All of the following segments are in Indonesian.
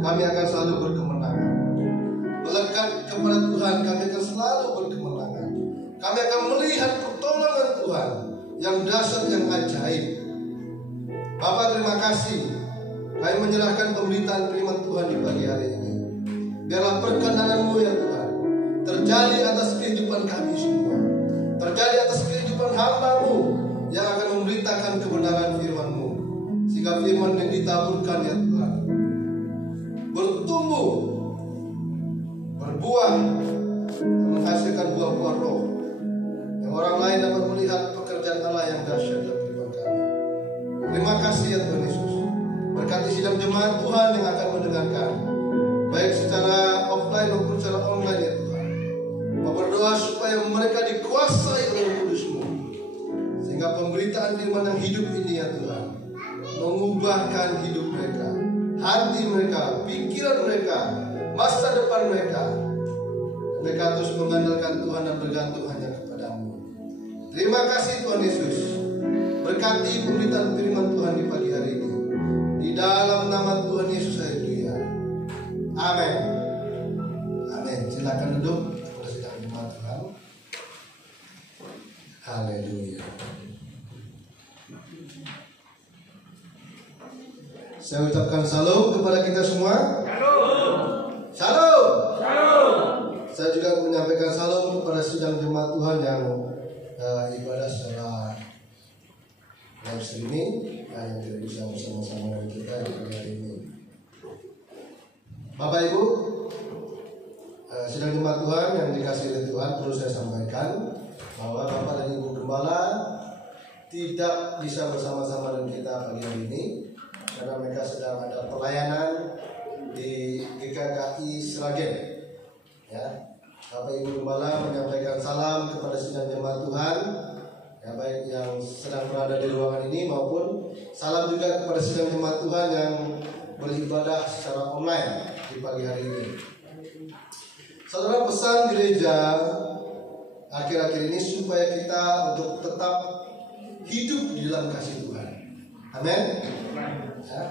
kami akan selalu berkemenangan. Melekat kepada Tuhan, kami akan selalu berkemenangan. Kami akan melihat pertolongan Tuhan yang dahsyat, yang ajaib. Bapak, terima kasih. Kami menyerahkan pemberitaan firman Tuhan di pagi hari ini. Biarlah perkenan-Mu ya Tuhan terjadi atas kehidupan kami semua, terjadi atas kehidupan hamba-Mu yang akan memberitakan kebenaran firman-Mu, sehingga firman yang ditaburkan ya Tuhan bertumbuh, berbuah, dan menghasilkan buah-buah roh, yang orang lain dapat melihat pekerjaan Allah yang dahsyat dalam kehidupan kami. Terima kasih ya Tuhan Yesus. Berkati sidang jemaat Tuhan yang akan mendengarkan, baik secara offline maupun secara online ya Tuhan. Berdoa supaya mereka dikuasai oleh Roh Kudus-Mu, sehingga pemberitaan firman yang hidup ini ya Tuhan mengubahkan hidup mereka, hati mereka, pikiran mereka, masa depan mereka. Mereka terus mengandalkan Tuhan dan bergantung hanya kepada-Mu. Terima kasih Tuhan Yesus. Berkati pemberitaan firman Tuhan di pagi hari ini, di dalam nama Tuhan Yesus, haleluya. Amin. Amin. Silakan duduk. Sedang jemaat Tuhan. Haleluya. Saya ucapkan salam kepada kita semua. Shalom. Shalom. Shalom. Saya juga menyampaikan salam kepada sidang jemaat Tuhan yang ibadah secara live streaming, yang tidak bisa bersama-sama dengan kita di pagi hari ini. Bapak Ibu, sidang jemaat Tuhan yang dikasihi oleh Tuhan, perlu saya sampaikan bahwa Bapak dan Ibu Gembala tidak bisa bersama-sama dengan kita pagi hari ini karena mereka sedang ada pelayanan di GKKI Sragen. Ya, Bapak Ibu Gembala menyampaikan salam kepada sidang jemaat Tuhan, ya, baik yang sedang berada di ruangan ini maupun salam juga kepada sidang jemaat Tuhan yang beribadah secara online di pagi hari ini. Saudara, pesan gereja akhir-akhir ini supaya kita untuk tetap hidup di dalam kasih Tuhan. Amin. Ya.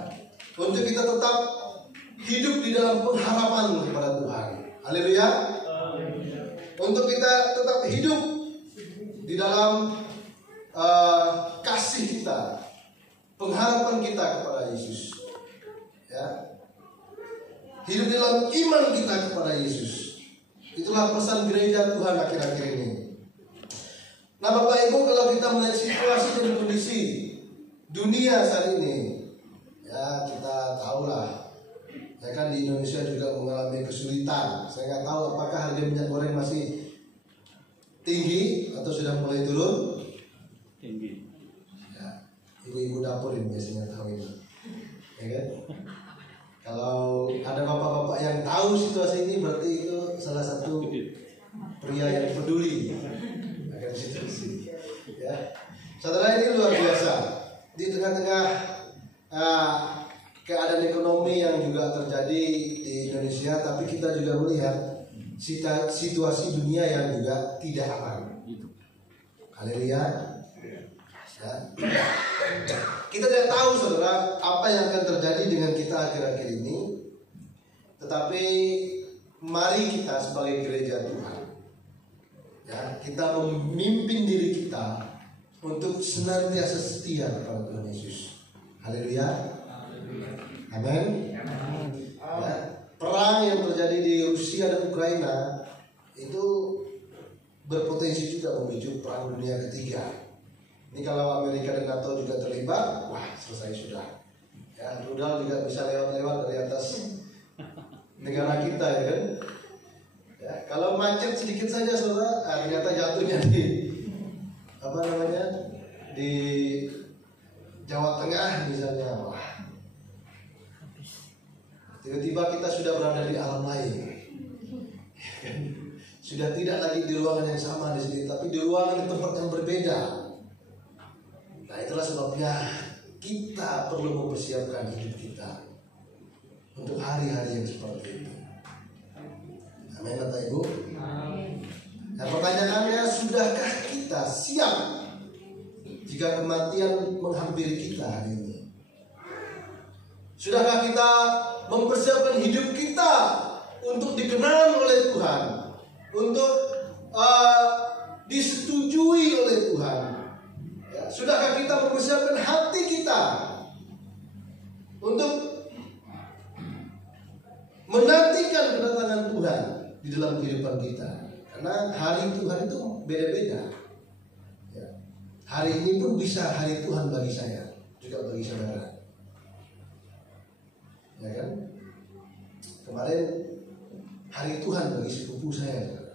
Untuk kita tetap hidup di dalam pengharapan kepada Tuhan. Haleluya. Untuk kita tetap hidup di dalam kasih kita, pengharapan kita kepada Yesus. Ya. Hidup di dalam iman kita kepada Yesus. Itulah pesan gereja Tuhan akhir-akhir ini. Nah Bapak Ibu, kalau kita melihat situasi dan kondisi dunia saat ini, ya kita tahulah, ya kan di Indonesia juga mengalami kesulitan. Saya nggak tahu apakah harga minyak goreng masih tinggi atau sudah mulai turun. Tinggi. Ya, ibu-ibu dapur ini biasanya tahu ini, ya kan? Kalau ada bapak-bapak yang tahu situasi ini, berarti itu salah satu pria yang peduli akan situasi. Ya, saudara, ini luar biasa di tengah-tengah keadaan ekonomi yang juga terjadi di Indonesia, tapi kita juga melihat situasi dunia yang juga tidak aman. Haleluya. Ya. Kita tidak tahu saudara apa yang akan terjadi dengan kita akhir-akhir ini, tetapi mari kita sebagai gereja Tuhan, ya, kita memimpin diri kita untuk senantiasa setia kepada Tuhan Yesus. Haleluya. Amin. Ya, perang yang terjadi di Rusia dan Ukraina itu berpotensi juga memicu perang dunia ketiga. Ini kalau Amerika dan NATO juga terlibat, wah selesai sudah. Ya, rudal juga bisa lewat-lewat dari atas negara kita, ya kan? Ya, kalau macet sedikit saja saudara, ternyata jatuhnya di di Jawa Tengah misalnya, wah. Tiba-tiba kita sudah berada di alam lain. Ya kan? Sudah tidak lagi di ruangan yang sama di sini, tapi di ruangan di tempat yang berbeda. Nah itulah sebabnya kita perlu mempersiapkan hidup kita untuk hari-hari yang seperti itu. Amin Bapak Ibu. Nah pertanyaannya, sudahkah kita siap jika kematian menghampiri kita hari ini? Sudahkah kita mempersiapkan hidup kita untuk dikenal oleh Tuhan, untuk disetujui oleh Tuhan. Ya, sudahkah kita mempersiapkan hati kita untuk menantikan kedatangan Tuhan di dalam kehidupan kita? Karena hari Tuhan itu beda-beda. Ya. Hari ini pun bisa hari Tuhan bagi saya, juga bagi saudara. Ya kan? Kemarin hari Tuhan bagi sepupu saya.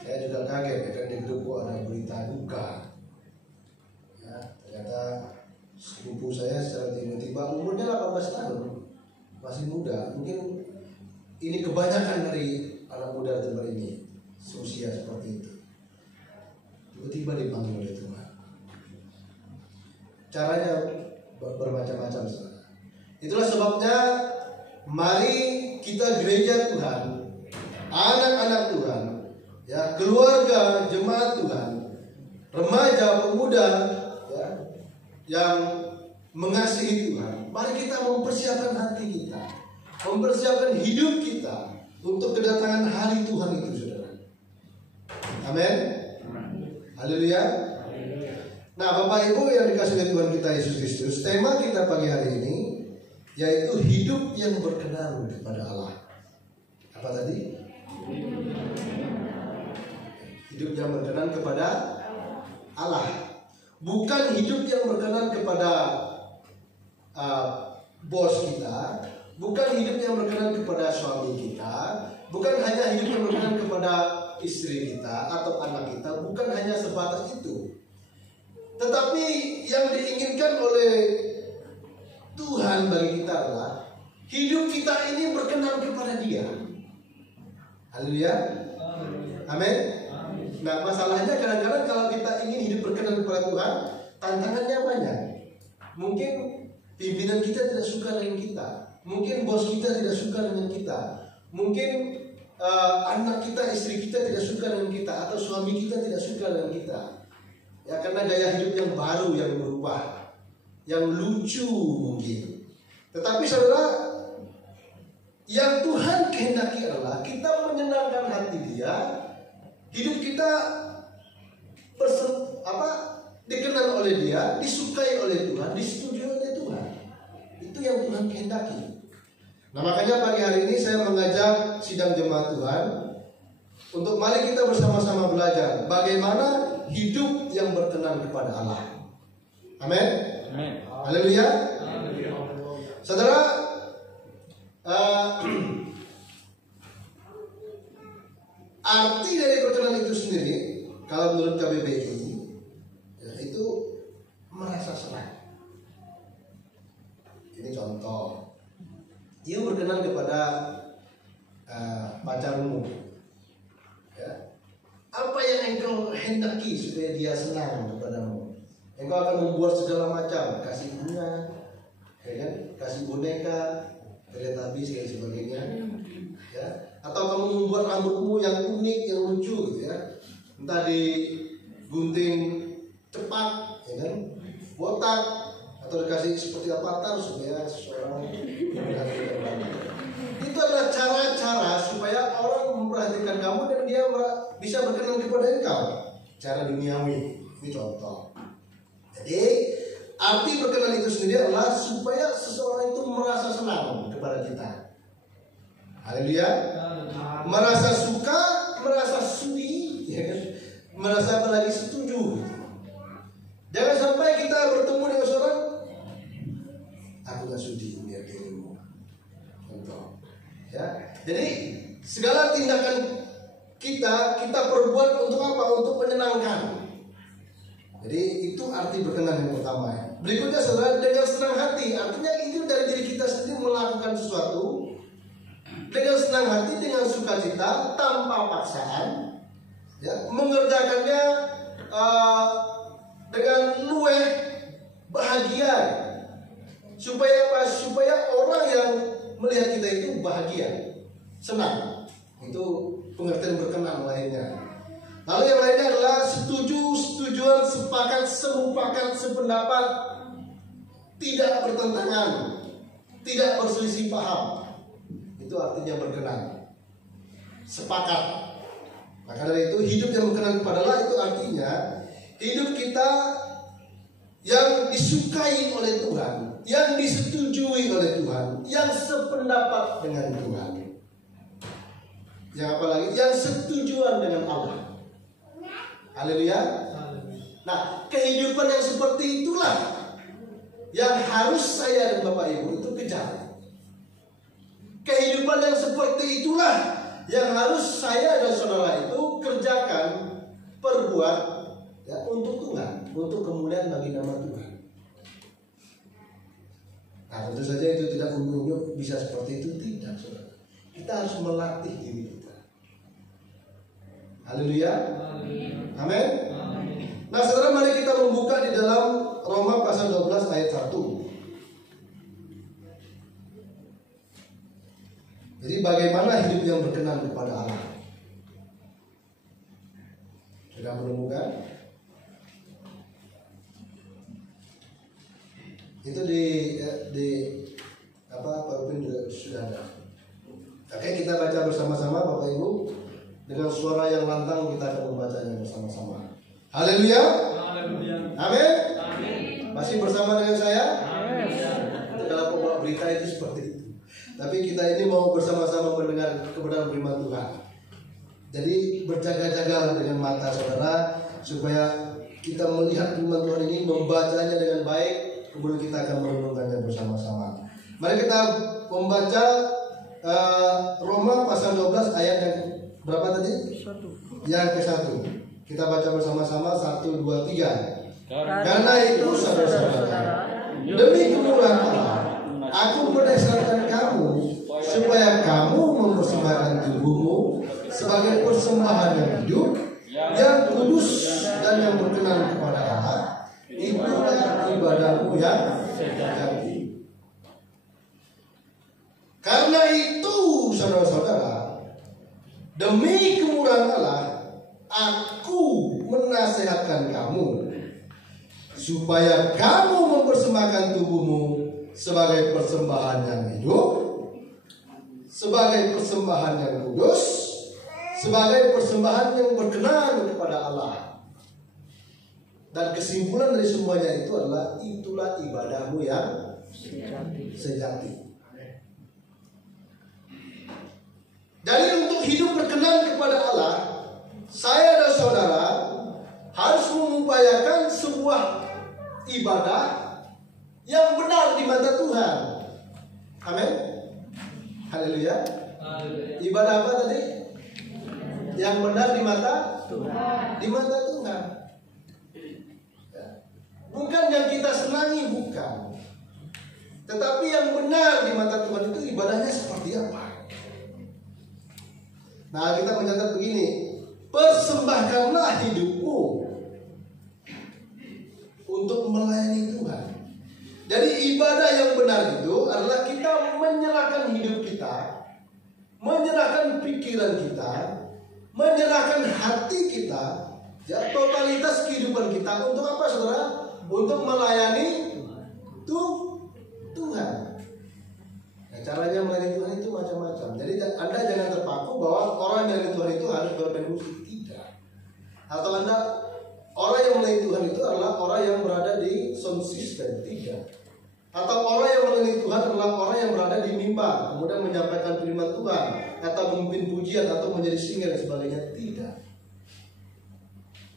Saya juga kaget, ya kan, di grupku ada berita duka. Ya, ternyata sepupu saya secara tiba-tiba umurnya 18 tahun, masih muda. Mungkin ini kebanyakan dari anak muda tempat ini, seusia seperti itu. Tiba-tiba dipanggil oleh Tuhan. Caranya bermacam-macam. Itulah sebabnya mari kita gereja Tuhan, anak-anak Tuhan, ya, keluarga jemaat Tuhan, remaja, pemuda, ya, yang mengasihi Tuhan. Mari kita mempersiapkan hati kita, mempersiapkan hidup kita untuk kedatangan hari Tuhan itu, saudara. Amin. Haleluya. Nah, Bapak Ibu yang dikasihi oleh Tuhan kita Yesus Kristus, tema kita pagi hari ini yaitu hidup yang berkenan kepada Allah. Apa tadi? Hidup yang berkenan kepada Allah. Bukan hidup yang berkenan kepada bos kita, bukan hidup yang berkenan kepada suami kita, bukan hanya hidup yang berkenan kepada istri kita atau anak kita, bukan hanya sebatas itu. Tetapi yang diinginkan oleh Tuhan bagi kita adalah hidup kita ini berkenan kepada Dia. Haleluya. Amin. Nah, masalahnya kadang-kadang kalau kita ingin hidup berkenan kepada Tuhan, tantangannya banyak. Mungkin pimpinan kita tidak suka dengan kita, mungkin bos kita tidak suka dengan kita, mungkin anak kita, istri kita tidak suka dengan kita, atau suami kita tidak suka dengan kita. Ya, karena gaya hidup yang baru, yang berubah, yang lucu mungkin. Tetapi saudara, yang Tuhan kehendaki adalah kita menyenangkan hati Dia, hidup kita dikenal oleh Dia, disukai oleh Tuhan, disetujui oleh Tuhan. Itu yang Tuhan kehendaki. Nah, makanya pagi hari ini saya mengajak sidang jemaat Tuhan untuk mari kita bersama-sama belajar bagaimana hidup yang berkenan kepada Allah. Amin. Haleluya. Saudara, arti dari berkenan itu sendiri, kalau menurut KBBI, ya, itu merasa senang. Ini contoh. Dia berkenan kepada pacarmu. Ya. Apa yang engkau hendaki supaya dia senang kepadamu? Engkau akan membuat segala macam, kasih bunga, ya kan? Kasih boneka, Teletubbies dan sebagainya, ya. Atau kamu membuat rambutmu yang unik, yang lucu, gitu ya. Entah digunting cepat, ya kan? Botak, atau dikasih seperti avatar supaya seseorang itu adalah cara-cara supaya orang memperhatikan kamu dan dia bisa berkenan kepada engkau. Cara duniawi, ini contoh. Jadi arti berkenan itu sendiri adalah supaya seseorang itu merasa senang kepada kita. Haleluya. Merasa suka, merasa sudi, ya kan? Merasa apalagi setuju. Jangan sampai kita bertemu dengan seorang, aku gak sudi melihat dirimu. Contoh. Ya. Jadi segala tindakan kita perbuat untuk apa? Untuk menyenangkan. Jadi itu arti berkenan yang pertama, ya. Berikutnya saudara, dengan senang hati. Artinya itu dari diri kita sendiri melakukan sesuatu dengan senang hati, dengan sukacita, tanpa paksaan, ya, mengerjakannya dengan luweh, bahagia. Supaya apa? Supaya orang yang melihat kita itu bahagia, senang. Itu pengertian berkenan lainnya. Lalu yang lainnya adalah setujuan, sepakat, semupakat, sependapat, tidak bertentangan. tidak berselisih paham. Itu artinya berkenan, sepakat. Maka dari itu hidup yang berkenan kepada Allah itu artinya hidup kita yang disukai oleh Tuhan, yang disetujui oleh Tuhan, yang sependapat dengan Tuhan, yang apalagi yang setujuan dengan Allah. Haleluya. Nah, kehidupan yang seperti itulah yang harus saya dan Bapak Ibu itu kejar. Kehidupan yang seperti itulah yang harus saya dan saudara itu kerjakan, perbuat ya, untuk Tuhan, untuk kemuliaan bagi nama Tuhan. Nah, tentu saja itu tidak unjuk bisa seperti itu, tidak, saudara. Kita harus melatih diri kita. Haleluya. Amin. Nah, saudara, mari kita membuka di dalam Roma pasal 12 ayat 1. Jadi bagaimana hidup yang berkenan kepada Allah? Sudah menemukan? Itu di PowerPoint juga sudah ada. Oke, kita baca bersama-sama Bapak Ibu. Dengan suara yang lantang kita akan membacanya bersama-sama. Haleluya. Amin. Masih bersama dengan saya? Amin. Kalau pembawa berita itu seperti itu. Tapi kita ini mau bersama-sama mendengar kebenaran firman Tuhan. Jadi berjaga-jagalah dengan mata saudara supaya kita melihat firman Tuhan ini, membacanya dengan baik, kemudian kita akan merenungkannya bersama-sama. Mari kita membaca Roma pasal 12 ayat yang berapa tadi? 1. Yang ke-1. Kita baca bersama-sama 1, 2, 3. Karena itu saudara-saudara, demi kemurahan Allah, aku mendasarkan kamu supaya kamu mempersembahkan tubuhmu sebagai persembahan yang hidup, yang kudus dan yang berkenan kepada Allah. Itulah ibadahmu yang sejati. Karena itu saudara-saudara, demi kemurahan Allah, aku menasihatkan kamu supaya kamu mempersembahkan tubuhmu sebagai persembahan yang hidup, sebagai persembahan yang kudus, sebagai persembahan yang berkenan kepada Allah. Dan kesimpulan dari semuanya itu adalah itulah ibadahmu yang sejati. Jadi untuk hidup berkenan kepada Allah, saya dan saudara harus mengupayakan sebuah ibadah yang benar di mata Tuhan. Amin. Haleluya. Ibadah apa tadi? Yang benar di mata Tuhan. Di mata Tuhan. Bukan yang kita senangi, bukan. Tetapi yang benar di mata Tuhan itu ibadahnya seperti apa? Nah, kita mencatat begini, persembahkanlah hidupmu untuk melayani Tuhan. Jadi ibadah yang benar itu adalah kita menyerahkan hidup kita, menyerahkan pikiran kita, menyerahkan hati kita, ya, totalitas kehidupan kita untuk apa, saudara? Untuk melayani Tuhan. Nah, caranya melayani Tuhan itu macam-macam. Jadi Anda jangan terpaku bahwa orang yang melayani Tuhan itu harus bermain musik, tidak. Atau orang yang melayani Tuhan itu adalah orang yang berada di sound system, tidak. Atau orang yang melayani Tuhan adalah orang yang berada di mimbar, kemudian menyampaikan firman Tuhan, atau memimpin pujian, atau menjadi singer dan sebagainya, tidak.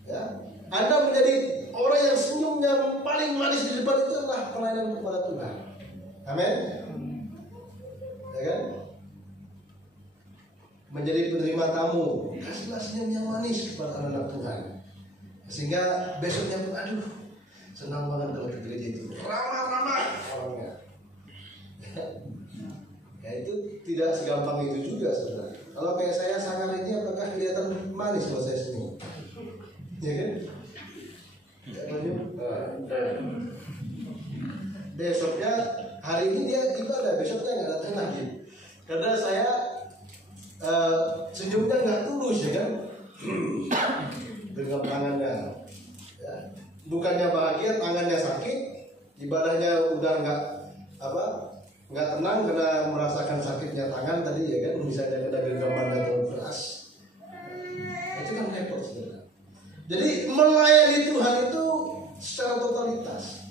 Ya, Anda menjadi orang yang senyumnya paling manis di depan itu adalah pelayanan kepada Tuhan. Amin. Ya kan? Menjadi penerima tamu, kasihlah senyum yang manis kepada anak-anak Tuhan, sehingga besoknya pun aduh senang banget kalau ke gereja itu ramah-ramah orangnya. Ya itu tidak segampang itu juga, saudara. Kalau kayak saya sangar ini, apakah kelihatan manis kalau saya senyum? Ya kan? Besoknya hari ini dia ibadah, besoknya nggak datang lagi karena saya senyumnya nggak tulus, ya kan? Dengan tangannya, ya. Bukannya bahagia, tangannya sakit, ibadahnya udah nggak nggak tenang karena merasakan sakitnya tangan tadi ya kan, misalnya kena genggaman atau keras, itu kan repot sebenarnya. Jadi melayani Tuhan itu secara totalitas.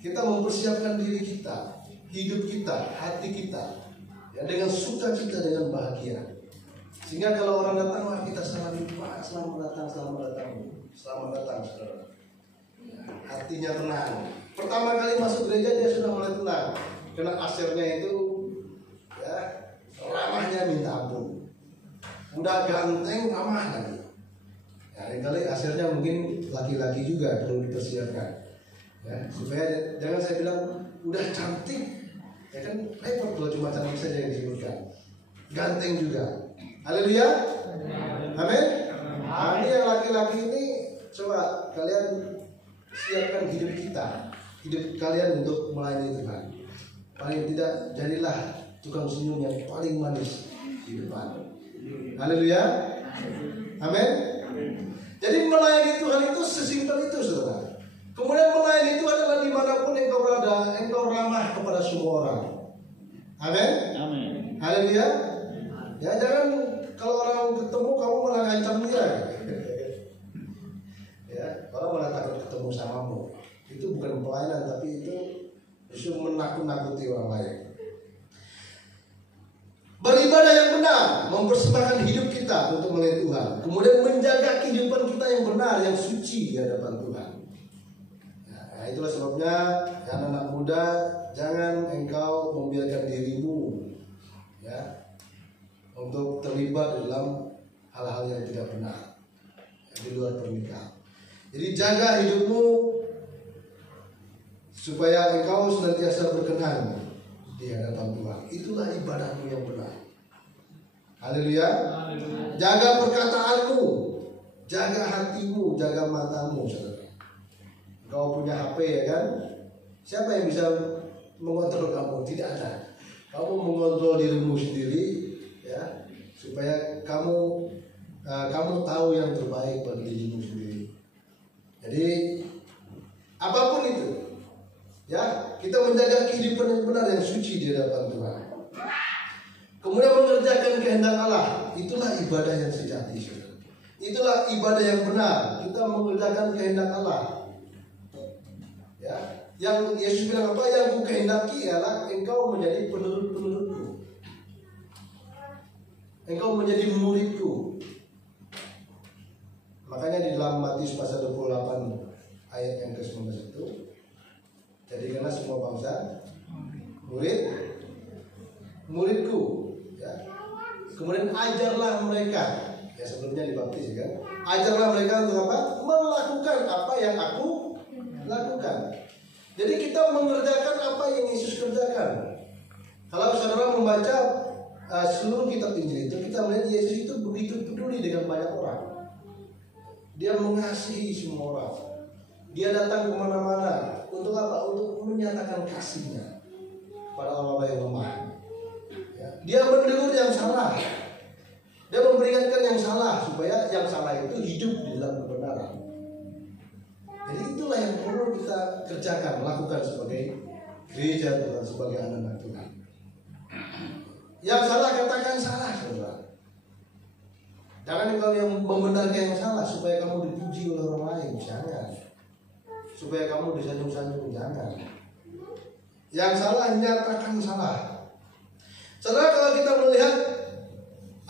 Kita mempersiapkan diri kita, hidup kita, hati kita, ya, dengan sukacita, dengan bahagia. Sehingga kalau orang datang, wah kita salamin Pak, selamat datang, selamat datang, saudara. Ya, hatinya tenang. Pertama kali masuk gereja dia sudah mulai tenang, karena asirnya itu, ya, ramahnya minta ampun. Udah ganteng, ramah lagi. Ya, kali asirnya mungkin laki-laki juga perlu dipersiapkan. Ya, supaya jangan saya bilang udah cantik, ya kan repot kalau cuma cantik saja yang disebutkan, ganteng juga. Haleluya, amin. Ini yang laki-laki ini, coba kalian siapkan hidup kita, hidup kalian untuk melayani Tuhan. Paling tidak jadilah tukang senyum yang paling manis di depan. Haleluya, amin. Jadi melayani Tuhan itu sesimpel itu, saudara. Kemudian melayani itu adalah dimanapun engkau berada, engkau ramah kepada semua orang. Amin. Amin. Haleluya. Ya, jangan kalau orang ketemu kamu malah ngancam dia. Ya, orang malah takut ketemu samamu. Itu bukan pelayanan, tapi itu justru menakut-nakuti orang lain. Beribadah yang benar, mempersembahkan hidup kita untuk melayani Tuhan. Kemudian menjaga kehidupan kita yang benar, yang suci di hadapan Tuhan. Nah, itulah sebabnya ya, anak muda, jangan engkau membiarkan dirimu, ya, untuk terlibat dalam hal-hal yang tidak benar, ya, di luar pernikahan. Jadi jaga hidupmu supaya engkau senantiasa berkenan di hadapan Tuhan. Itulah ibadahmu yang benar. Haleluya. Jaga perkataanmu, jaga hatimu, jaga matamu, saudara. Kau punya HP ya kan? Siapa yang bisa mengontrol kamu? Tidak ada. Kamu mengontrol dirimu sendiri, ya, supaya kamu tahu yang terbaik bagi dirimu sendiri. Jadi apapun itu, ya, kita menjaga kehidupan yang benar, yang suci di hadapan Tuhan. Kemudian mengerjakan kehendak Allah, itulah ibadah yang sejati, saudara. Itulah ibadah yang benar. Kita mengerjakan kehendak Allah. Ya, yang Yesus bilang apa? Yang ku kehendaki ialah engkau menjadi penurut-penurutku, engkau menjadi muridku. Makanya di dalam Matius pasal 28 ayat yang ke-19 itu, jadikanlah semua bangsa muridku, ya. Kemudian ajarlah mereka, ya, sebelumnya dibaptis, ya kan? Ajarlah mereka untuk apa? Melakukan apa yang aku lakukan. Jadi kita mengerjakan apa yang Yesus kerjakan. Kalau saudara membaca seluruh kitab Injil itu, kita melihat Yesus itu begitu peduli dengan banyak orang. Dia mengasihi semua orang. Dia datang kemana-mana untuk apa? Untuk menyatakan kasihnya pada orang-orang yang lemah. Ya. Dia menegur yang salah. Dia memperingatkan yang salah supaya yang salah itu hidup di dalam kebenaran. Jadi itulah yang perlu kita kerjakan, lakukan sebagai gereja Tuhan, sebagai anak-anak Tuhan. Yang salah katakan salah, saudara. Jangan engkau yang membenarkan yang salah supaya kamu dipuji oleh orang lain, jangan. Supaya kamu disanjung-sanjung, jangan. Yang salah nyatakan salah. Saudara, kalau kita melihat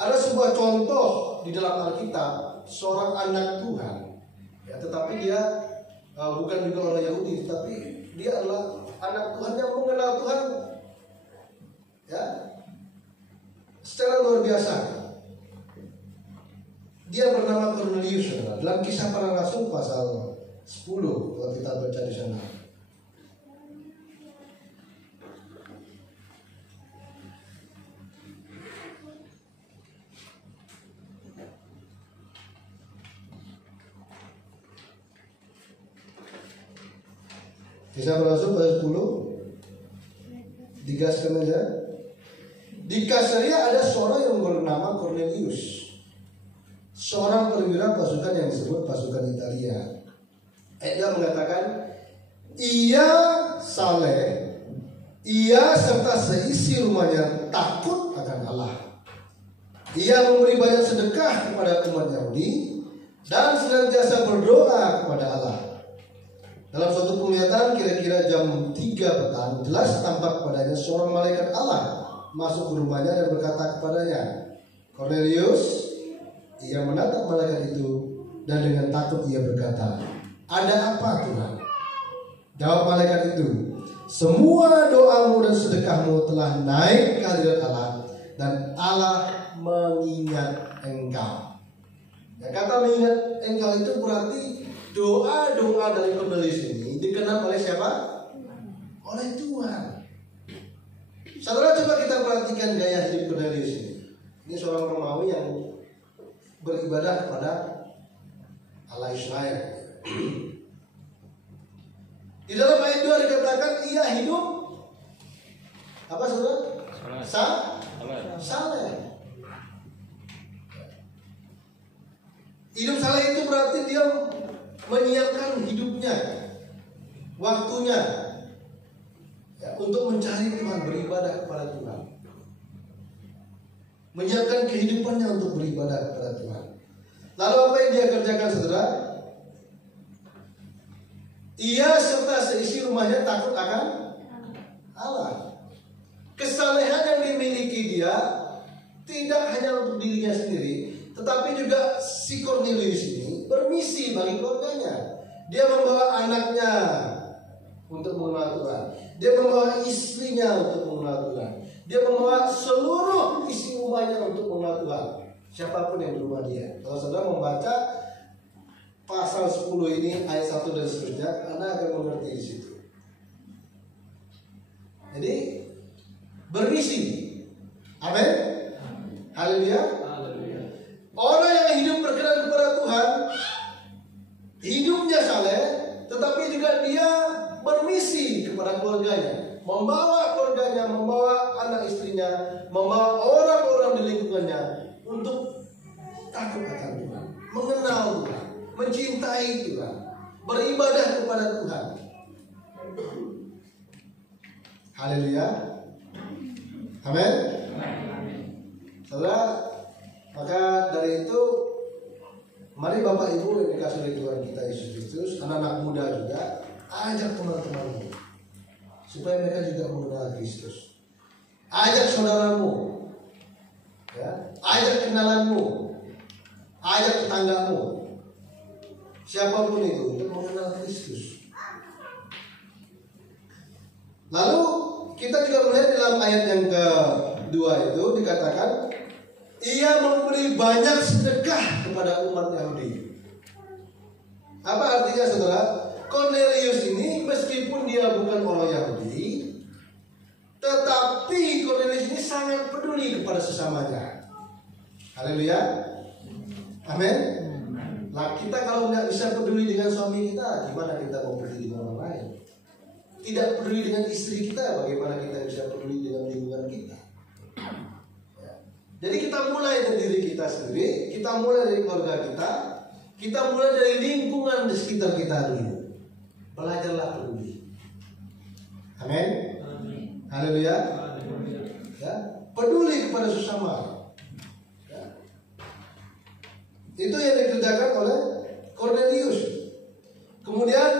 ada sebuah contoh di dalam Alkitab, seorang anak Tuhan, ya, tetapi dia bukan juga orang Yahudi, tetapi dia adalah anak Tuhan yang mengenal Tuhan, ya, secara luar biasa. Dia bernama Kornelius, saudara. Dalam Kisah Para Rasul pasal 10, kalau kita baca di sana. Kisah Para Rasul pasal 10, digaskan aja. Di Kaisarea ada seorang yang bernama Kornelius, seorang perwira pasukan yang disebut pasukan Italia. Dia mengatakan, ia saleh ia serta seisi rumahnya takut akan Allah. Ia memberi banyak sedekah kepada umat Yahudi dan senantiasa berdoa kepada Allah. Dalam suatu penglihatan kira-kira jam 3 petang, jelas tampak padanya seorang malaikat Allah masuk ke rumahnya dan berkata kepadanya, Cornelius. Ia menatap malaikat itu dan dengan takut ia berkata, ada apa Tuhan? Jawab malaikat itu, semua doamu dan sedekahmu telah naik ke hadirat Allah dan Allah mengingat engkau. Ya, kata mengingat engkau itu berarti doa-doa dari Cornelius ini dikenal oleh siapa? Oleh Tuhan. Saudara, coba kita perhatikan gaya hidup Cornelius ini. Ini seorang Romawi yang beribadah kepada Allah Israel. Di dalam ayat 2 dikatakan ia hidup apa saudara? Saleh. Hidup saleh itu berarti dia menyiapkan hidupnya, waktunya ya, untuk mencari Tuhan, beribadah kepada Tuhan. Menyiapkan kehidupannya untuk beribadah kepada Tuhan. Lalu apa yang dia kerjakan saudara? Ia serta seisi rumahnya takut akan Allah. Kesalehan yang dimiliki dia tidak hanya untuk dirinya sendiri, tetapi juga si Cornelius ini bermisi bagi keluarganya. Dia membawa anaknya untuk mengenal Tuhan. Dia membawa istrinya untuk mengenal Tuhan. Dia membawa seluruh isi rumahnya untuk mengenal Tuhan. Siapapun yang di rumah dia. Kalau saudara membaca pasal 10 ini ayat 1 dan seterusnya, Anda akan mengerti di situ. Jadi bermisi. Amin. Haleluya. Orang yang hidup berkenan kepada Tuhan, hidupnya saleh, tetapi juga dia bermisi kepada keluarganya, membawa keluarganya, membawa anak istrinya, membawa orang-orang di lingkungannya untuk takut akan Tuhan, mengenal Tuhan, mencintai Tuhan, beribadah kepada Tuhan. Haleluya. Amin. Saudara, maka dari itu mari Bapak Ibu yang dikasih oleh Tuhan kita Yesus Kristus, anak-anak muda juga, ajak teman-temanmu supaya mereka juga mengenal Kristus. Ajak saudaramu, ya, ajak kenalanmu, ajak tetanggamu, siapapun itu untuk mengenal Kristus. Lalu kita juga melihat dalam ayat yang kedua itu dikatakan ia memberi banyak sedekah kepada umat Yahudi. Apa artinya saudara? Cornelius ini meskipun dia bukan orang Yahudi, tetapi Cornelius ini sangat peduli kepada sesamanya. Haleluya. Amin. Nah, kita kalau nggak bisa peduli dengan suami kita, gimana kita mau peduli dengan orang lain? Tidak peduli dengan istri kita, bagaimana kita bisa peduli dengan lingkungan kita? Ya. Jadi kita mulai dari diri kita sendiri, kita mulai dari keluarga kita mulai dari lingkungan di sekitar kita dulu. Belajarlah peduli. Amin. Haleluya. Ya, peduli kepada sesama. Ya. Itu yang dikerjakan oleh Cornelius. Kemudian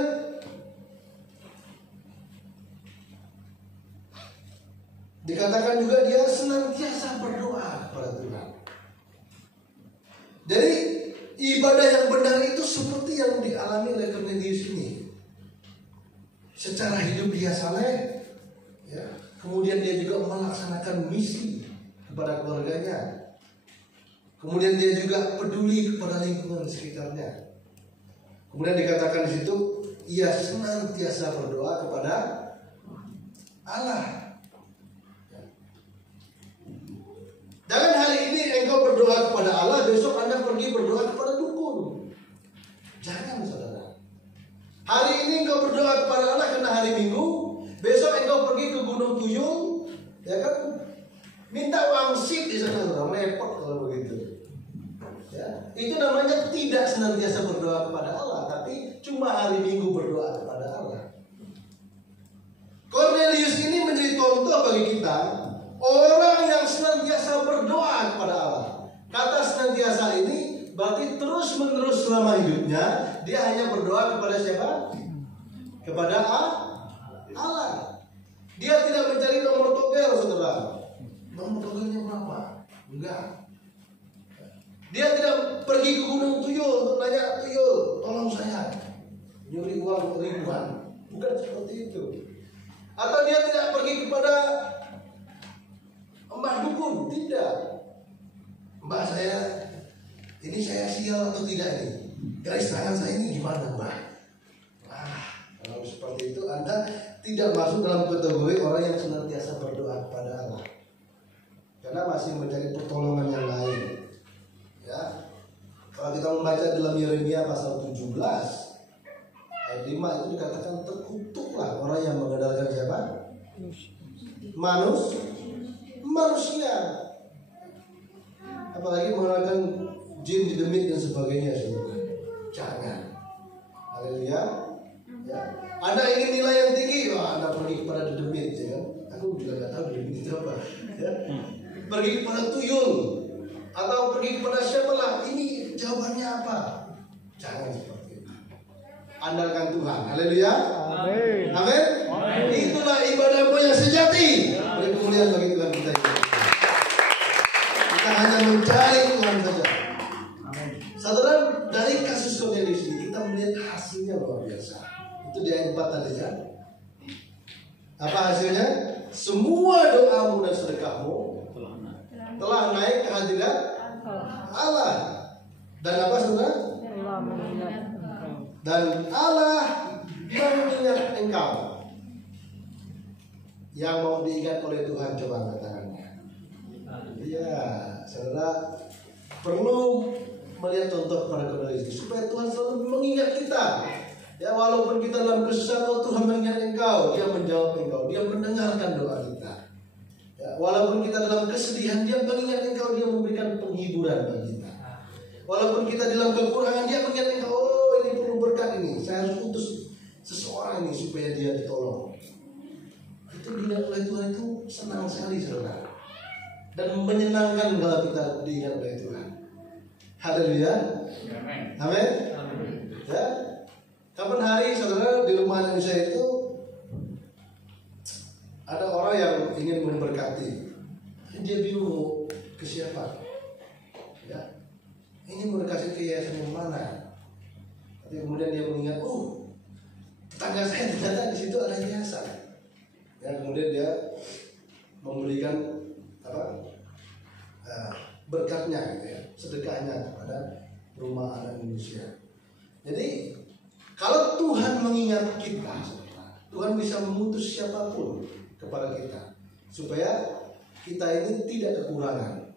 dikatakan juga dia senantiasa berdoa kepada Tuhan. Jadi ibadah yang benar itu seperti yang dialami oleh Cornelius ini. Secara hidup dia saleh, ya. Kemudian dia juga melaksanakan misi kepada keluarganya. Kemudian dia juga peduli kepada lingkungan sekitarnya. Kemudian dikatakan di situ ia senantiasa berdoa kepada Allah. Jangan hari ini engkau berdoa kepada Allah, besok Anda pergi berdoa kepada dukun. Jangan saudara. Hari ini engkau berdoa kepada Allah karena hari Minggu, besok engkau pergi ke Gunung Tuyul, ya kan? Minta wangsit di sana, saudara. Repot kalau begitu. Ya, itu namanya tidak senantiasa berdoa kepada Allah, tapi cuma hari Minggu berdoa kepada Allah. Cornelius ini menjadi contoh bagi kita, orang yang senantiasa berdoa kepada Allah. Kata senantiasa ini berarti terus menerus selama hidupnya dia hanya berdoa kepada siapa? Kepada Allah. Dia tidak mencari nomor togel, saudara. Nomor togelnya berapa? Enggak. Dia tidak pergi ke Gunung Tuyul untuk nanya, Tuyul, tolong saya nyuri uang ribuan. Bukan seperti itu. Atau dia tidak pergi kepada Mbah Dukun. Tidak. Mbak saya, ini saya sial atau tidak ini? Garis tangan saya ini gimana, Mbak? Kalau seperti itu Anda tidak masuk dalam kategori orang yang senantiasa berdoa kepada Allah. Karena masih mencari pertolongan yang lain. Ya. Kalau kita membaca dalam Yeremia pasal 17 ayat 5 itu dikatakan terkutuklah orang yang mengandalkan siapa? Manusia. Apalagi menggunakan jin didemit dan sebagainya. Jangan. Haleluya. Ya. Anda ingin nilai yang tinggi, Anda pergi kepada didemit, ya kan? Aku juga nggak tahu didemit itu apa. Ya. Pergi kepada tuyul atau pergi kepada siapa lah? Ini jawabannya apa? Jangan seperti itu. Andalkan Tuhan. Haleluya. Amin. Amin. Itulah ibadahmu yang sejati. Beri kemuliaan bagi Tuhan kita ini. Kita hanya mencari Tuhan saja. Saudara, dari kasus Cornelius ini kita melihat hasilnya luar biasa. Itu di ayat 4 tadi ya. Apa hasilnya? Semua doamu dan sedekahmu telah naik ke hadirat Allah. Dan apa saudara? Dan Allah mengingat engkau. Yang mau diingat oleh Tuhan, coba angkat tangannya. Iya, saudara perlu melihat contoh pada Cornelius supaya Tuhan selalu mengingat kita. Ya, walaupun kita dalam kesusahan, Tuhan mengingat engkau, Dia menjawab engkau, Dia mendengarkan doa kita. Ya, walaupun kita dalam kesedihan, Dia mengingat engkau, Dia memberikan penghiburan bagi kita. Walaupun kita dalam kekurangan, Dia mengingat engkau, oh ini perlu berkat ini, saya harus utus seseorang ini supaya dia ditolong. Itu diingat oleh Tuhan itu senang sekali, saudara. Dan menyenangkan kalau kita diingat oleh Tuhan. Haleluya. Amin. Ya. Kapan hari saudara di rumah Indonesia itu ada orang yang ingin memberkati, dia bingung mau ke siapa. Ya. Ini mau dikasih ke yayasan yang mana? Tapi kemudian dia mengingat, tetangga saya ternyata di situ ada yayasan. Ya, kemudian dia memberikan berkatnya, gitu ya, sedekahnya kepada rumah anak Indonesia. Jadi kalau Tuhan mengingat kita, Tuhan bisa mengutus siapapun kepada kita supaya kita ini tidak kekurangan.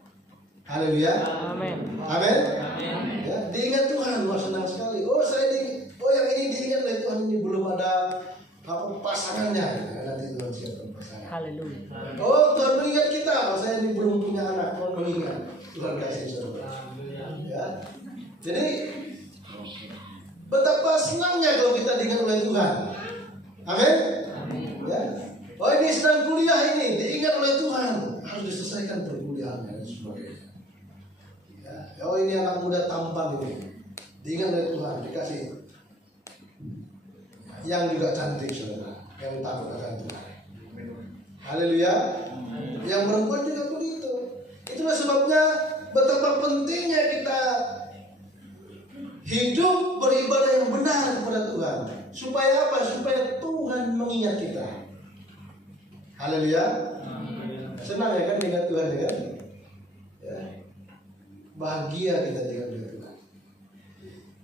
Haleluya. Amin. Amin. Ya, diingat Tuhan, wah senang sekali. Yang ini diingat oleh Tuhan, ini belum ada pasangannya. Nanti Tuhan siapkan pasangan. Haleluya. Tuhan mengingat kita, saya ini belum punya anak, Tuhan mengingat. Tuhan kasih saudara. Ya. Jadi betapa senangnya kalau kita diingat oleh Tuhan. Amin. Ya. Ini sedang kuliah ini diingat oleh Tuhan, harus diselesaikan perkuliahannya dan sebagainya. Ya. Ini anak muda tampan ini, diingat oleh Tuhan, dikasih yang juga cantik saudara, yang takut akan Tuhan. Haleluya. Yang perempuan juga begitu. Itulah sebabnya betapa pentingnya kita hidup beribadah yang benar kepada Tuhan. Supaya apa? Supaya Tuhan mengingat kita. Haleluya. Senang ya kan ingat Tuhan ya kan? Ya. Bahagia kita ingat Tuhan.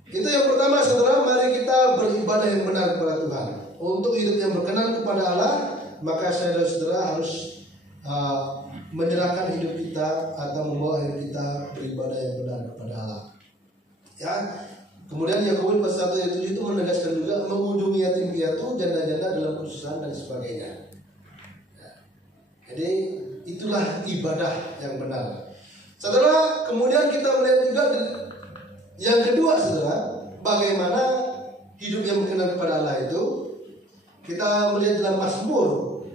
Itu yang pertama saudara, mari kita beribadah yang benar kepada Tuhan. Untuk hidup yang berkenan kepada Allah, maka saudara-saudara harus menyerahkan hidup kita atau membawa hidup kita beribadah yang benar kepada Allah. Ya. Kemudian Yakobus pasal 1 ayat 7 itu menegaskan juga mengunjungi yatim piatu, janda-janda dalam kesusahan dan sebagainya. Ya. Jadi itulah ibadah yang benar. Saudara, kemudian kita melihat juga yang kedua saudara, bagaimana hidup yang berkenan kepada Allah itu. Kita melihat dalam Mazmur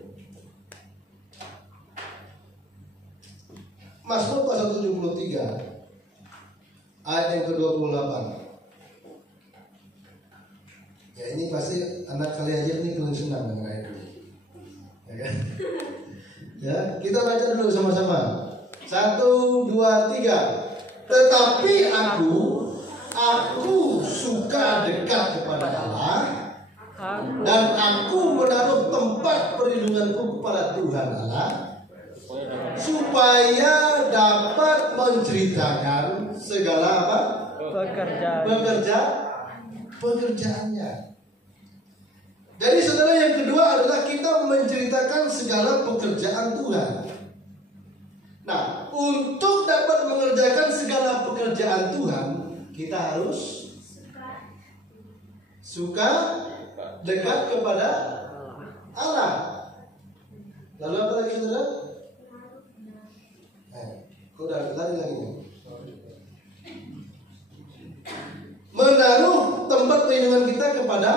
Mazmur pasal 73 ayat yang ke-28. Ya ini pasti anak kalian aja ini belum senang dengan ayat ini. Ya kan? Ya, kita baca dulu sama-sama. 1, 2, 3. Tetapi aku suka dekat kepada Allah, dan aku menaruh tempat perlindunganku kepada Tuhan Allah, supaya dapat menceritakan segala apa? Pekerjaannya. Jadi saudara, yang kedua adalah kita menceritakan segala pekerjaan Tuhan. Nah, untuk dapat mengerjakan segala pekerjaan Tuhan, kita harus suka dekat kepada Allah. Lalu apa lagi saudara? Kau udah lari lagi nih. Menaruh tempat perlindungan kita kepada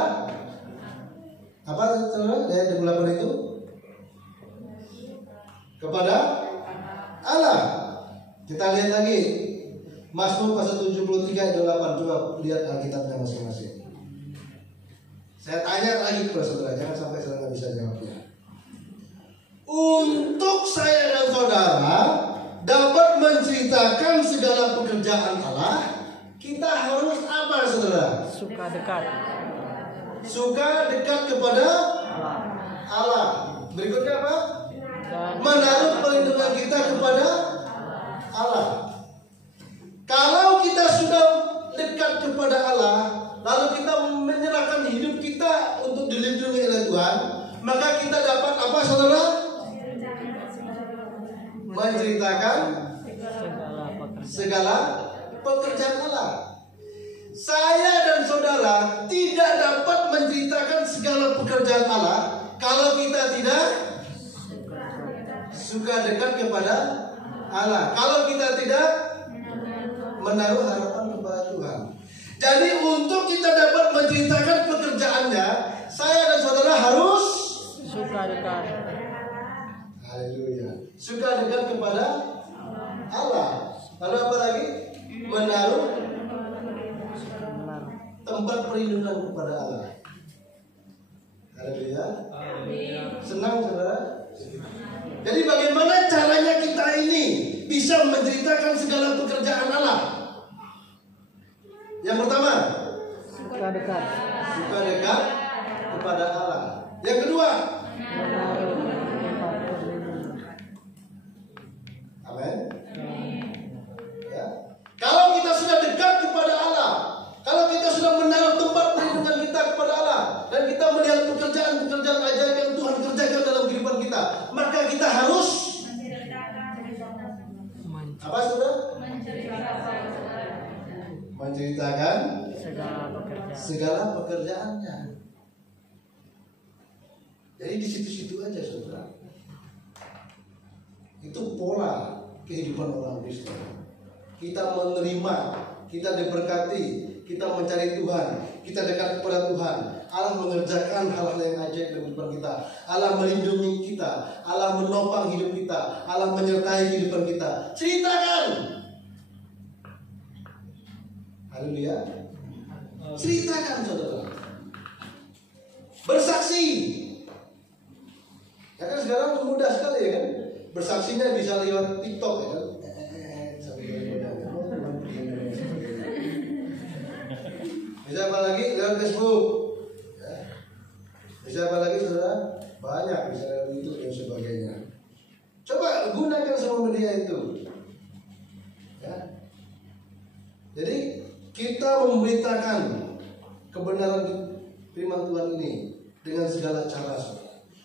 apa saudara? Ayat 28 itu kepada Allah. Kita lihat lagi Mazmur pasal 73 ayat 8. Coba lihat Alkitabnya masing-masing. Saya tanya lagi kepada saudara, jangan sampai saudara nggak bisa jawabnya. Untuk saya dan saudara dapat menceritakan segala pekerjaan Allah, kita harus apa saudara? Suka dekat kepada Allah. Berikutnya apa? Menaruh perlindungan kita kepada Allah. Kalau kita sudah dekat kepada Allah, lalu kita menyerahkan hidup kita untuk dilindungi oleh Tuhan, maka kita dapat apa saudara? Menceritakan segala pekerjaan Allah. Saya dan saudara tidak dapat menceritakan segala pekerjaan Allah kalau kita tidak suka dekat kepada Allah, kalau kita tidak menaruh harapan kepada Tuhan. Jadi untuk kita dapat menceritakan pekerjaannya, saya dan saudara harus suka dekat. Haleluya. Suka dekat kepada Allah. Lalu apa lagi? Menaruh tempat perlindungan kepada Allah. Haleluya. Senang saudara? Jadi bagaimana caranya kita ini bisa menceritakan segala pekerjaan Allah? Yang pertama, Suka dekat. suka dekat kepada Allah. Yang kedua, amin. Ya. Kalau kita sudah dekat kepada Allah, kalau kita sudah menaruh tempat perlindungan kita kepada Allah, dan kita melihat pekerjaan-pekerjaan ajaib yang Tuhan kerjakan dalam kehidupan kita, maka kita harus apa saudara? Menceritakan segala pekerjaannya. Jadi di situ-situ aja saudara. Itu pola kehidupan orang Kristen. Kita menerima, kita diberkati, kita mencari Tuhan, kita dekat kepada Tuhan. Allah mengerjakan hal-hal yang ajaib dalam kehidupan kita. Allah melindungi kita, Allah menopang hidup kita, Allah menyertai kehidupan kita. Ceritakan. Haleluya. Ceritakan saudara. Bersaksi. Ya kan sekarang mudah sekali ya kan. Bersaksinya bisa lewat TikTok ya kan. Bisa apa lagi? Lewat Facebook. Ya. Bisa apa lagi saudara? Banyak, bisa lewat YouTube dan sebagainya. Coba gunakan semua media itu. Ya. Jadi kita memberitakan kebenaran firman Tuhan ini dengan segala cara,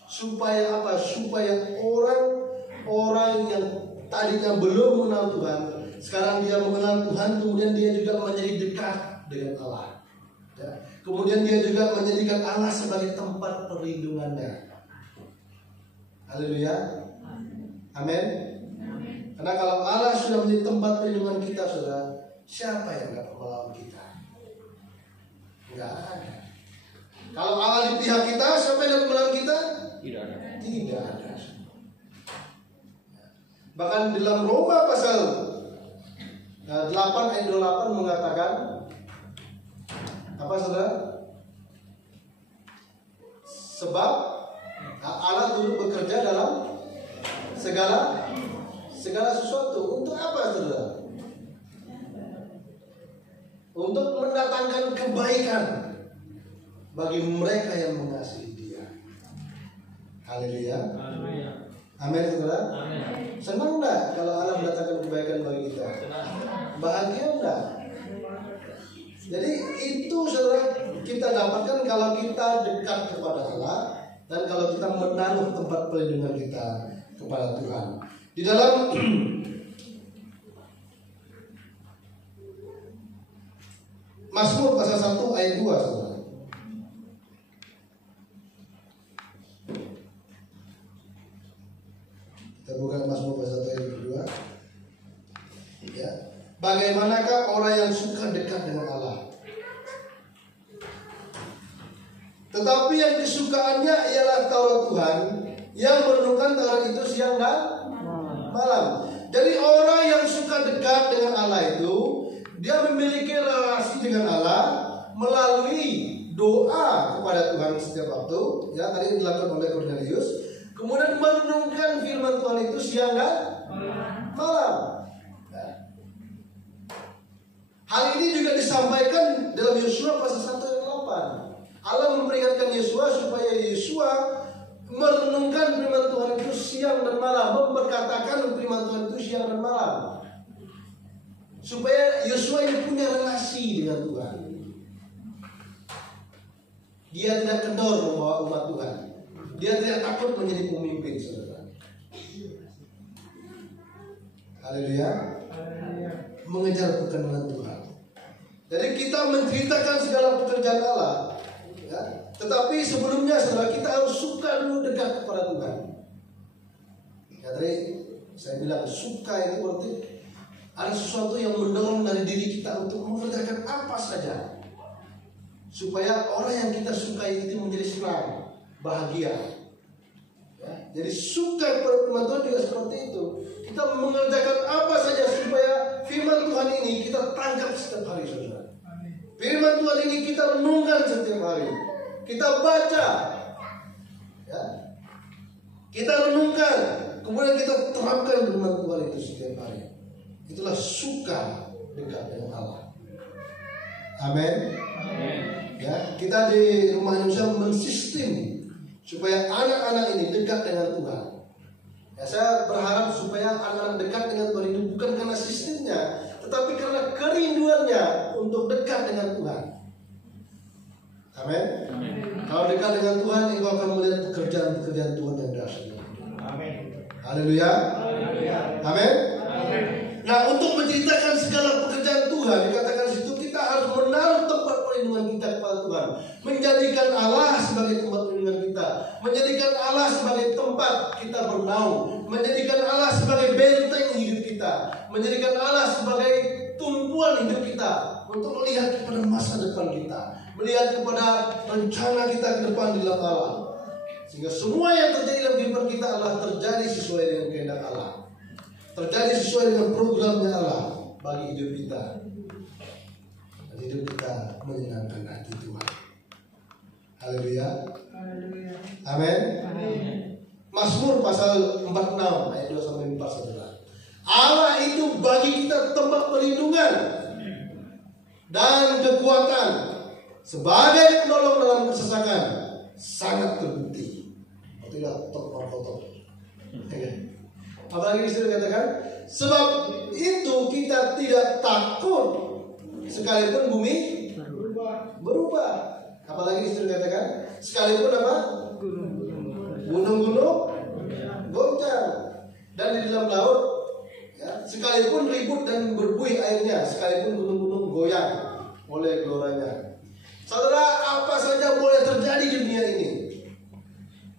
supaya apa? Supaya orang-orang yang tadinya belum mengenal Tuhan, sekarang dia mengenal Tuhan, kemudian dia juga menjadi dekat dengan Allah. Ya. Kemudian dia juga menjadikan Allah sebagai tempat perlindungannya. Haleluya. Amin. Karena kalau Allah sudah menjadi tempat perlindungan kita, saudara, siapa yang dapat melawan kita? Enggak ada. Kalau Allah di pihak kita, siapa yang dapat melawan kita? Tidak ada. Tidak ada. Bahkan dalam Roma pasal 8 ayat 28 mengatakan apa saudara? Sebab Allah turut bekerja dalam segala sesuatu. Untuk apa saudara? Untuk mendatangkan kebaikan bagi mereka yang mengasihi Dia. Haleluya. Amin saudara. Senang enggak kalau Allah mendatangkan kebaikan bagi kita? Bahagia enggak? Jadi itu saudara kita dapatkan kalau kita dekat kepada Allah dan kalau kita menaruh tempat perlindungan kita kepada Tuhan. Di dalam Mazmur pasal 1 ayat 2 saudara. Kita buka Mazmur pasal 1 ayat 2. Ya. Bagaimanakah orang yang suka dekat dengan Allah? Tetapi yang kesukaannya ialah Taurat Tuhan, yang merenungkan Taurat itu siang dan malam. Jadi orang yang suka dekat dengan Allah itu, dia memiliki relasi dengan Allah melalui doa kepada Tuhan setiap waktu. Ya, tadi dilakukan oleh Cornelius. Kemudian merenungkan firman Tuhan itu siang dan malam. Hal ini juga disampaikan dalam Yosua pasal 1 ayat 8. Allah memperingatkan Yosua supaya Yosua merenungkan firman Tuhan itu siang dan malam, memperkatakan firman Tuhan itu siang dan malam, supaya Yosua ini punya relasi dengan Tuhan. Dia tidak kendor membawa umat Tuhan. Dia tidak takut menjadi pemimpin, saudara. Haleluya. Mengejar kekenangan Tuhan. Jadi kita menceritakan segala pekerjaan Allah, ya. Tetapi sebelumnya saudara, kita harus suka dulu dekat kepada Tuhan. Ya, tadi saya bilang suka itu berarti ada sesuatu yang mendorong dari diri kita untuk mengerjakan apa saja supaya orang yang kita sukai itu menjadi senang, bahagia. Ya, jadi suka kepada firman Tuhan juga seperti itu. Kita mengerjakan apa saja supaya firman Tuhan ini kita tangkap setiap hari, saudara. Firman Tuhan ini kita renungkan setiap hari. Kita baca, ya. Kita renungkan, kemudian kita terapkan firman Tuhan itu setiap hari. Itulah suka dekat dengan Allah. Amin. Ya, kita di Rumah Indonesia mensistem supaya anak-anak ini dekat dengan Tuhan. Ya, saya berharap supaya anak-anak dekat dengan Tuhan itu bukan karena sistemnya, tetapi karena kerinduannya untuk dekat dengan Tuhan. Amin. Kalau dekat dengan Tuhan, engkau akan melihat pekerjaan-pekerjaan Tuhan yang dahsyat. Amin. Haleluya. Amin. Nah, untuk menceritakan segala pekerjaan Tuhan, dikatakan situ kita harus menaruh tempat perlindungan kita kepada Tuhan, menjadikan Allah sebagai tempat perlindungan kita, menjadikan Allah sebagai tempat kita bernaung, menjadikan Allah sebagai benteng hidup kita, menjadikan Allah sebagai tumpuan hidup kita untuk melihat kepada masa depan kita, melihat kepada rencana kita ke depan di dalam Allah, sehingga semua yang terjadi dalam kehidupan kita adalah terjadi sesuai dengan kehendak Allah, terjadi sesuai dengan programnya Allah bagi hidup kita. Dan hidup kita menyenangkan hati Tuhan. Haleluya. Amin. Mazmur pasal 46 ayat 2 sampai 4 saudara. Allah itu bagi kita tempat perlindungan dan kekuatan, sebagai penolong dalam kesesakan, sangat terbukti. Artinya top. Apalagi disitu katakan, sebab itu kita tidak takut sekalipun bumi berubah. Apalagi disitu katakan, sekalipun apa? Gunung-gunung goncang, dan di dalam laut, ya, sekalipun ribut dan berbuih airnya, sekalipun gunung-gunung goyang oleh geloranya. Saudara, apa saja boleh terjadi di dunia ini.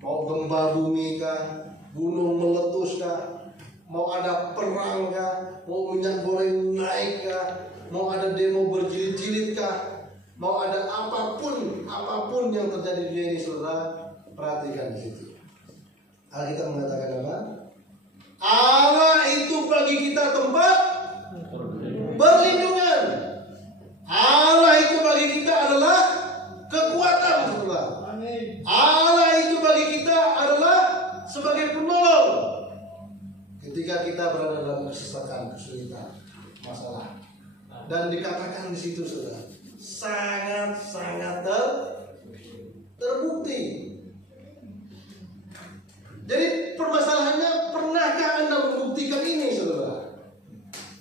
Mau gempa bumi kah, gunung meletus kah, mau ada perang kah, mau minyak goreng naik kah, mau ada demo berjilid-jilid kah, mau ada apapun yang terjadi di dunia ini, saudara, perhatikan di situ. Alkitab mengatakan apa? Allah itu bagi kita tempat berlindungan. Allah itu bagi kita adalah kekuatan, saudara. Allah itu bagi kita adalah sebagai penolong ketika kita berada dalam kesesakan, kesulitan, masalah. Dan dikatakan di situ, saudara, sangat-sangat terbukti. Jadi permasalahannya, pernahkah Anda membuktikan ini, saudara?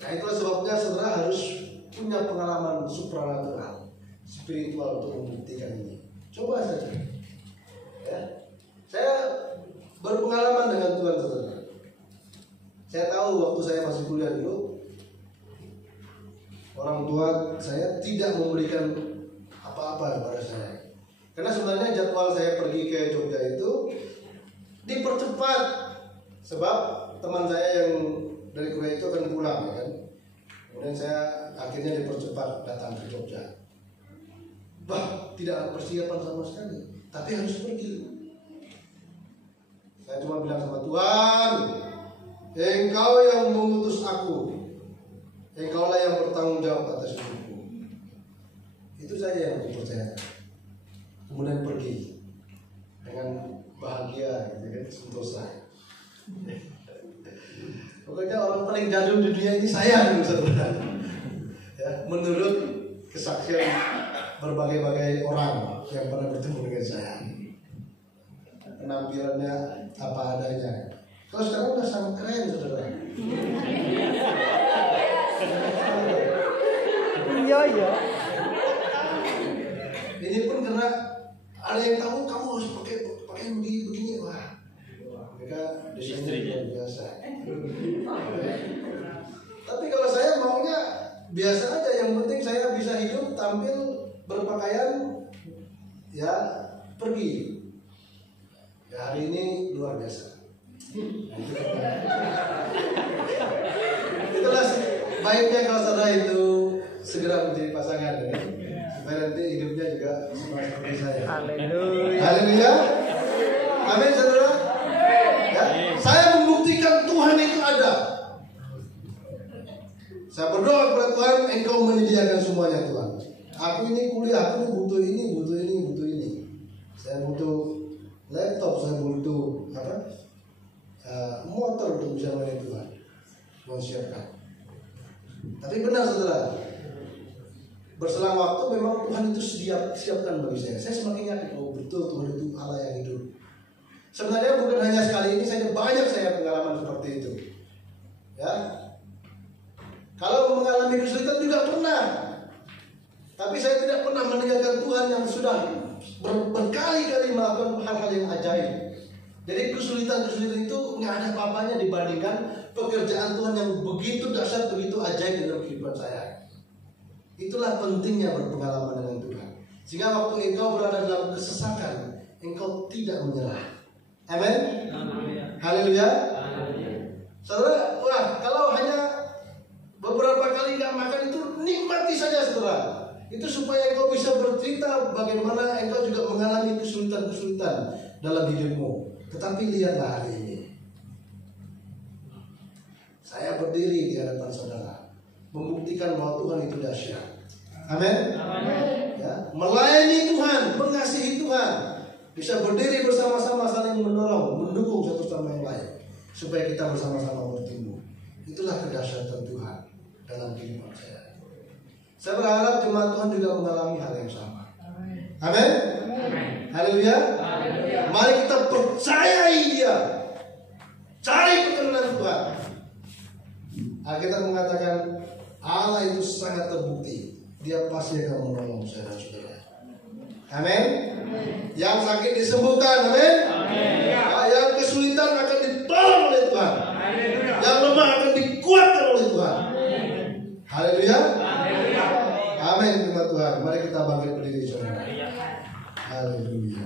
Nah, itulah sebabnya saudara harus punya pengalaman supranatural, spiritual untuk membuktikan ini. Coba saja. Ya. Saya berpengalaman dengan Tuhan, saudara. Saya tahu waktu saya masih kuliah dulu, orang tua saya tidak memberikan apa-apa kepada saya. Karena sebenarnya jadwal saya pergi ke Jogja itu dipercepat, sebab teman saya yang dari kuliah itu akan pulang, kan. Kemudian saya akhirnya dipercepat datang ke Jogja. Tidak ada persiapan sama sekali, tapi harus pergi. Saya cuma bilang sama Tuhan, Engkau yang mengutus aku, Engkaulah yang bertanggung jawab atas hidupku. Itu saya yang dipercayakan. Kemudian pergi dengan bahagia, gitu kan, sentosa. Pokoknya orang paling jadul di dunia ini saya, saudara. Ya, menurut kesaksian berbagai-bagai orang yang pernah bertemu dengan saya, penampilannya apa adanya. Kalau sekarang udah sangat keren, saudara. Iya. Ini pun karena ada yang tahu kamu harus pakai begini, wah. Mereka desainnya biasa. Tapi kalau saya maunya biasa aja, yang penting saya bisa hidup, tampil, berpakaian, ya pergi. Ya, hari ini luar biasa. Itulah baiknya kalau saudara itu segera menjadi pasangan, ya. Supaya nanti hidupnya juga seperti saya. Haleluya. Amin, saudara. Ya, saya membuktikan Tuhan itu ada. Saya berdoa kepada Tuhan, Engkau menyediakan semuanya, Tuhan. Aku ini kuliah, aku butuh ini. Saya butuh laptop, saya butuh motor untuk bisa melayani Tuhan. Mau siapkan. Tapi benar, saudara, berselang waktu memang Tuhan itu siapkan bagi saya. Saya semakin yakin, betul Tuhan itu Allah yang hidup. Sebenarnya bukan hanya sekali ini saja, banyak saya pengalaman seperti itu. Ya, kalau mengalami kesulitan juga pernah. Tapi saya tidak pernah meninggalkan Tuhan yang sudah berkali-kali melakukan hal-hal yang ajaib. Jadi kesulitan-kesulitan itu nggak ada apa-apanya dibandingkan pekerjaan Tuhan yang begitu dahsyat, begitu ajaib dalam kehidupan saya. Itulah pentingnya berpengalaman dengan Tuhan. Sehingga waktu engkau berada dalam kesesakan, engkau tidak menyerah. Amin. Haleluya. Saudara, kalau hanya beberapa kali nggak makan itu nikmati saja, saudara. Itu supaya engkau bisa bercerita bagaimana engkau juga mengalami kesulitan-kesulitan dalam hidupmu. Tetapi lihatlah hari ini, saya berdiri di hadapan saudara, membuktikan bahwa Tuhan itu dahsyat. Amin. Ya, melayani Tuhan, mengasihi Tuhan, bisa berdiri bersama-sama, saling mendorong, mendukung satu sama yang lain, supaya kita bersama-sama bertumbuh. Itulah kedahsyatan Tuhan dalam kehidupan saya. Saya berharap jemaat Tuhan juga mengalami hal yang sama. Amin. Haleluya. Mari kita percayai Dia, cari perkenan Tuhan. Alkitab mengatakan Allah itu sangat terbukti, Dia pasti akan menolong saudara-saudara. Amin. Yang sakit disembuhkan, amin. Yang kesulitan akan ditolong oleh Tuhan. Yang lemah akan dikuatkan oleh Tuhan. Haleluya. Amin, firman Tuhan. Mari kita bangkit berdiri, saudara. Haleluya.